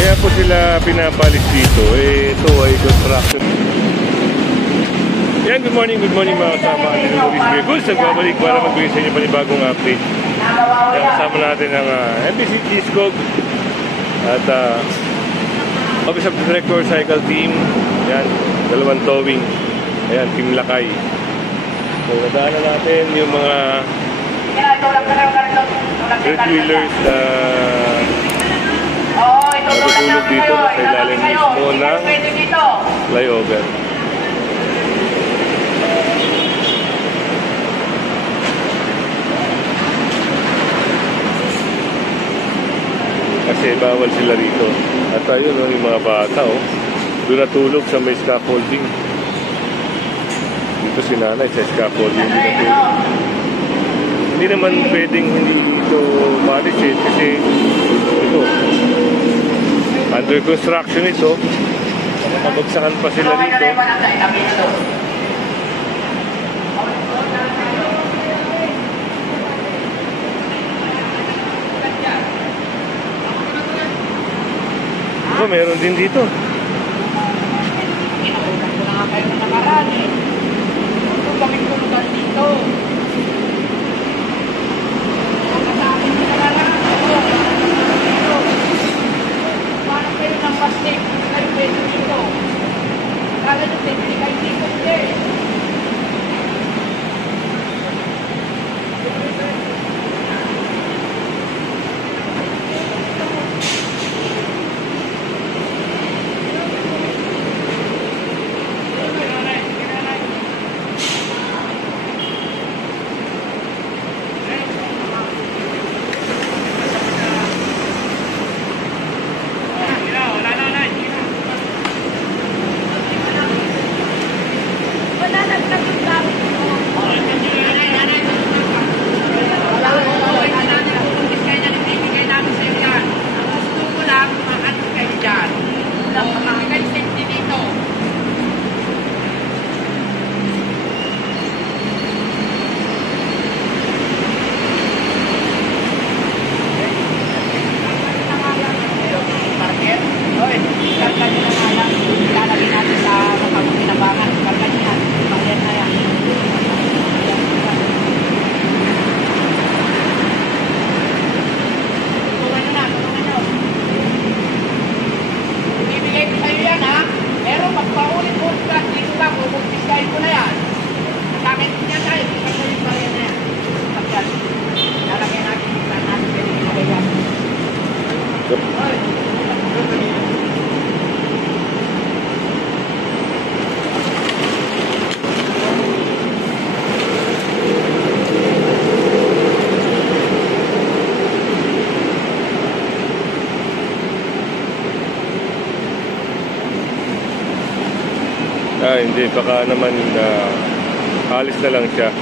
Kaya po sila pinapalis dito. Ito ay construction. Yan, good morning mga kasama. Luis Begul, nagbabalik para magbigay sa inyo panibagong update. Yan, kasama natin ang MPC Discog at Office of the Director Cycle Team. Yan, dalawang towing. Ayan, Team Lakay. So, nadaanan natin yung mga red wheelers na natutulog dito sa ilalim mismo ng flyover. Kasi bawal sila rito. At ayun, yung mga bata, doon natulog sa may scaffolding. Dito si nanay sa scaffolding din natulog. Hindi naman pwedeng hindi ito malisit kasi ito under construction ito. Mabagsakan pa sila rito. Ito, meron din dito. Inakulang ko na nga kayo na nakaraan eh. Ito kaming tulugan dito. Nakasabing ko nakaraan ito. Parang kayo ng plastic. Kayo pwede dito. Kala nyo pwede kayo dito. Hindi, baka naman alis na lang siya.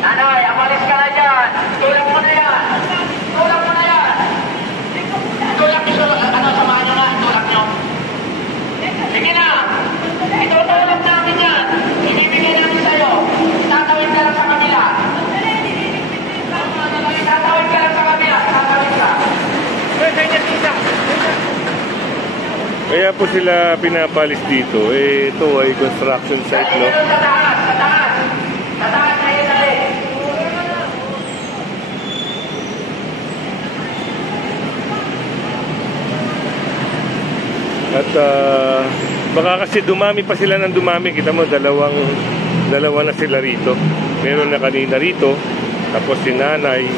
Nanay, amalis ka na dyan. Tulak mo na yan. Tulak mo na yan. Tulak nyo, samahan nyo na. Tulak nyo. Sige na. Itutulak namin yan. Ibibigay namin sa'yo. Tatawid ka lang sa kanila. Tatawid ka lang sa kanila. Tatawid ka. Kaya po sila pinapalis dito. Ito ay construction site, no? Sa taas, sa taas. Sa taas na yun na rin. At baka kasi dumami pa sila ng dumami. Kita mo, dalawa na sila rito. Meron na kanina rito, tapos si nanay,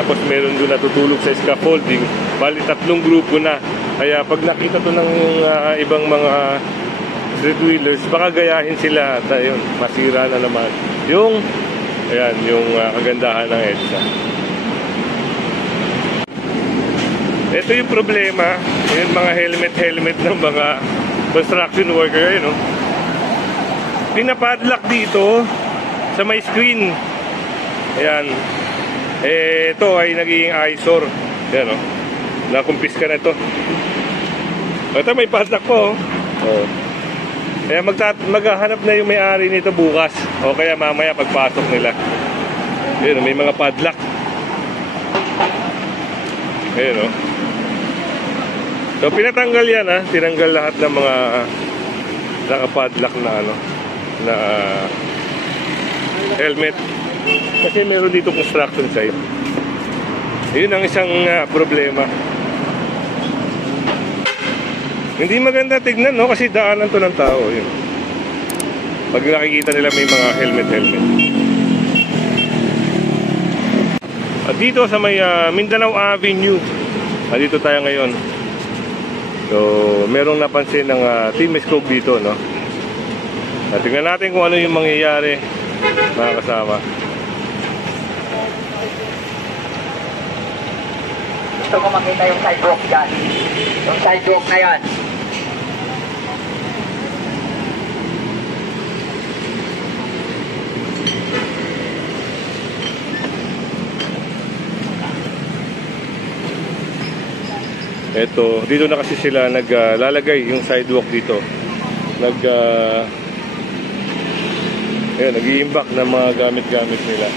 tapos meron doon natutulog sa scaffolding. Bali, 3 grupo na. Kaya pag nakita to ng ibang mga street wheelers, baka gayahin sila at ayun, masira na naman yung kagandahan ng EDSA. Ito yung problema, yung mga helmet ng mga construction worker, ayun, no? Pinapadlock dito sa may screen. Ayan. Ito ay naging eyesore. Ayan, no? Nakumpiska na ito. Ito may padlock po, oh. Kaya maghahanap na yung may-ari nito bukas. O kaya mamaya pagpasok nila. Ayan, may mga padlock. Ayan, no? So pinatanggal yan, ha. Tinanggal lahat ng mga nakapadlock na na helmet. Kasi meron dito construction site. Yun ang isang problema. Hindi maganda tignan, no? Kasi daanan to ng tao. Yun. Pag nakikita nila may mga helmet. At dito sa may Mindanao Avenue, dito tayo ngayon. So merong napansin ng Team Scope dito, no? At tingnan natin kung ano yung mangyayari, mga kasama. Gusto ko makita yung sidewalk dyan. Yung sidewalk na yan. Eto, dito na kasi sila naglalagay yung sidewalk dito. Nag-i-imbak ng mga gamit-gamit nila.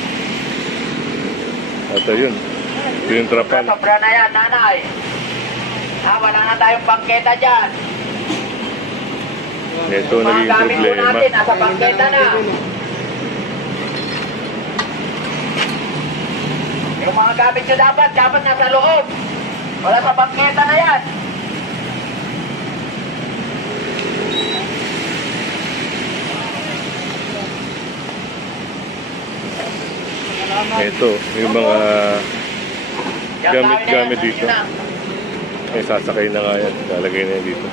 At yun. Ito yung trapal. Sobra na yan, nanay. Wala na tayong bangketa dyan. Ito Mga naging gamit po problema. natin, nasa bangketa na. Yung mga gamit nyo dapat nasa loob. Wala sa bangketa na yan. Ito, yung mga gamit-gamit dito. Ay, sasakay na nga yan. Lalagay na yan dito.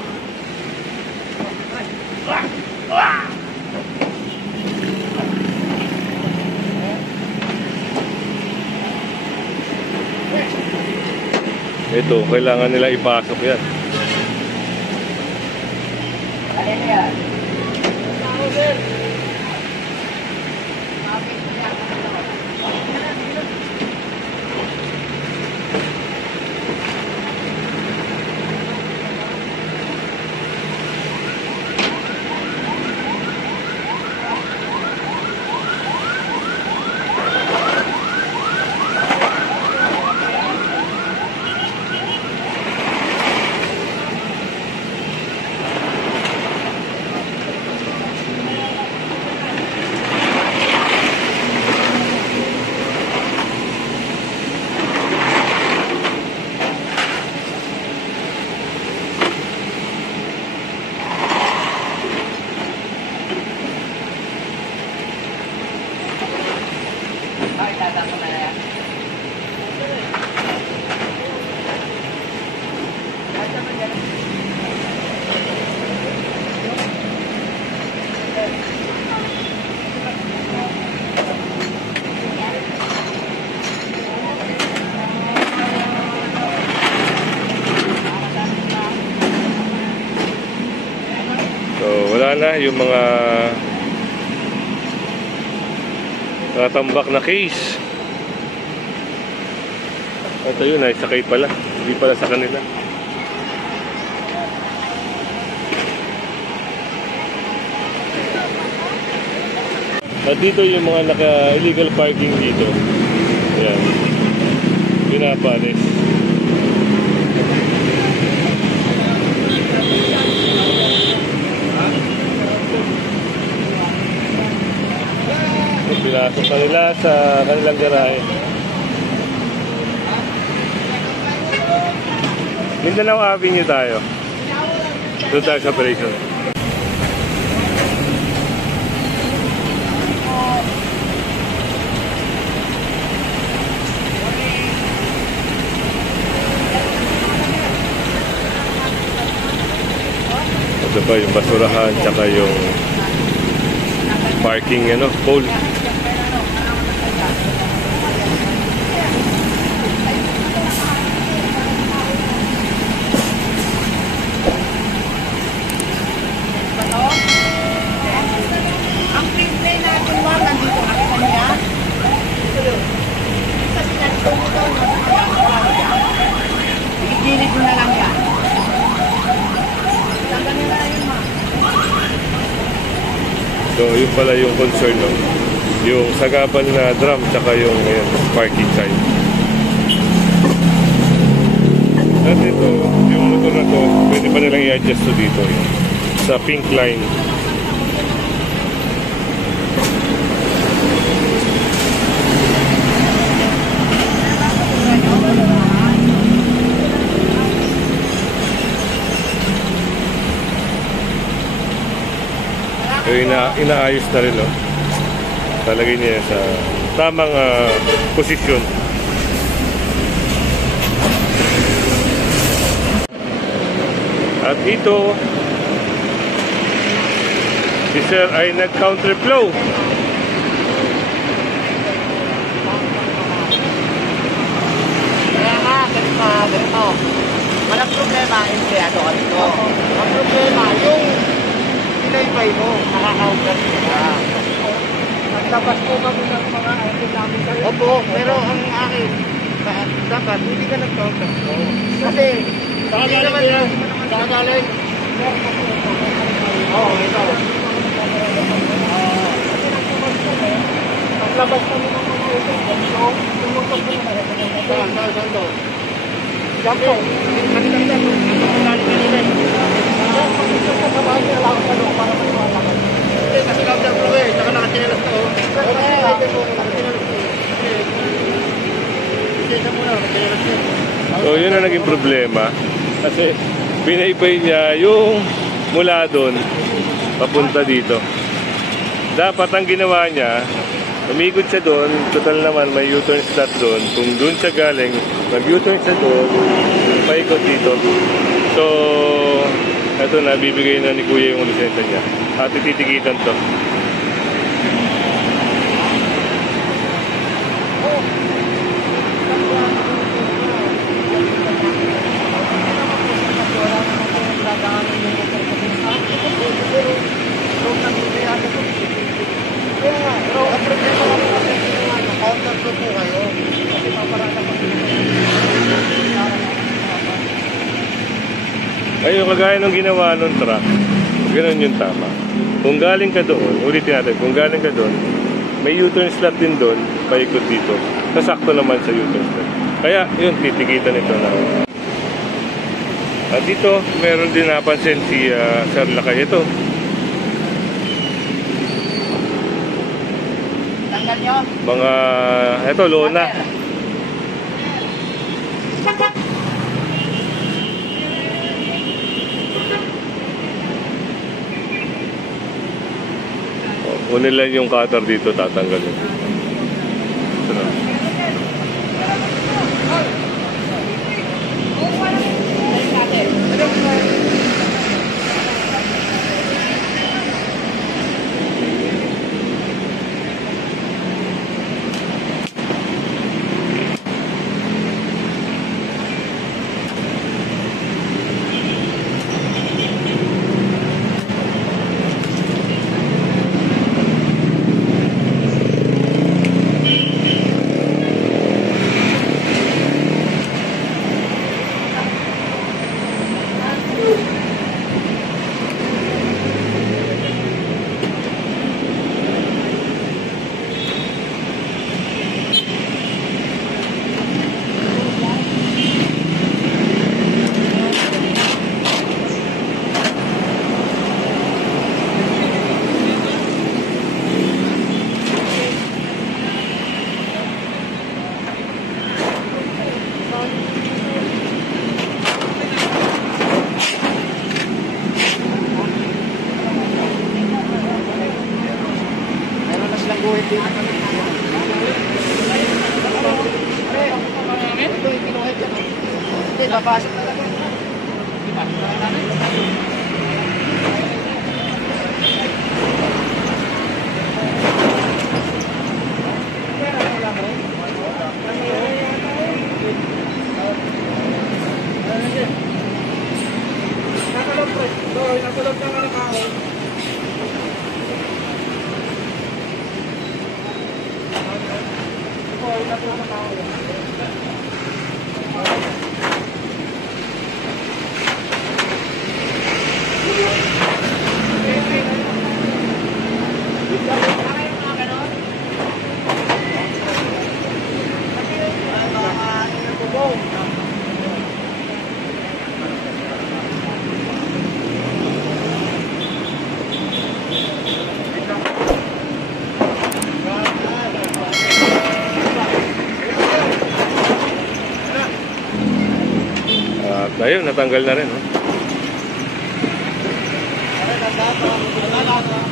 Ito, kailangan nila ipasok yan. Alin yan? Wala na yung mga natambak na case. Ito yun ay sakay pala. Hindi pala sa kanila. At dito yung mga naka-illegal parking dito. Ayan. Pinapalis. Pinasok na nila sa kanilang garahe. Mindanao Avenue tayo. Doon tayo sa operation. Ito pa yung basurahan tsaka yung parking pole. So, yun pala yung concern, no? Yung sagabal na drum, tsaka yung ayan, parking sign. At ito, yung motor na to, pwede pa nilang i-adjust to dito, yun, sa pink line. So, inaayos na rin, no? Talagay niya sa tamang posisyon. At ito, si Sir ay nag-counterflow. Kaya nga, ganito. Walang problema, empleyado ka dito. Ang problema, yung pinaybay mo, nakaka-counter ka. Naglabas po kami ng mga item namin kayo. Opo, pero ang akin, dapat hindi ka nag-counter ko. Kasi, hindi naman yan. Nakagaling. Oo, ito. Naglabas kami ng mga item kayo. Tumutok ko na. Saan to? Siyempre, kanina-kanina. Kanina-kanina. Sa kabahan niya lang sa loob para maniwala ka. Kasi counter pro eh, saka nakatinelas ko. So yun ang naging problema. Kasi binaybay niya yung mula doon papunta dito. Dapat ang ginawa niya, umikot siya doon, total naman may U-turn slot doon. Kung doon siya galing, mag-U-turn siya doon, paikot dito. So, ito na, bibigay na ni Kuya yung lisensya niya. At ititikitan to. Ay, yung kagaya nung ginawa nung truck, ganoon yung tama. Kung galing ka doon, ulitin natin, kung galing ka doon, may U-turn slot din doon, paikot dito. Nasakto naman sa U-turn slot. Kaya, yun, titikitan ito na. At dito, meron din napansin si Sir Lakay. Ito. Tanggal nyo? Mga, ito, lona. Kunin lang yung cutter dito, tatanggalin. Ito na. Papasok talaga. natanggal na rin. Oh. Ano, nagkakaroon.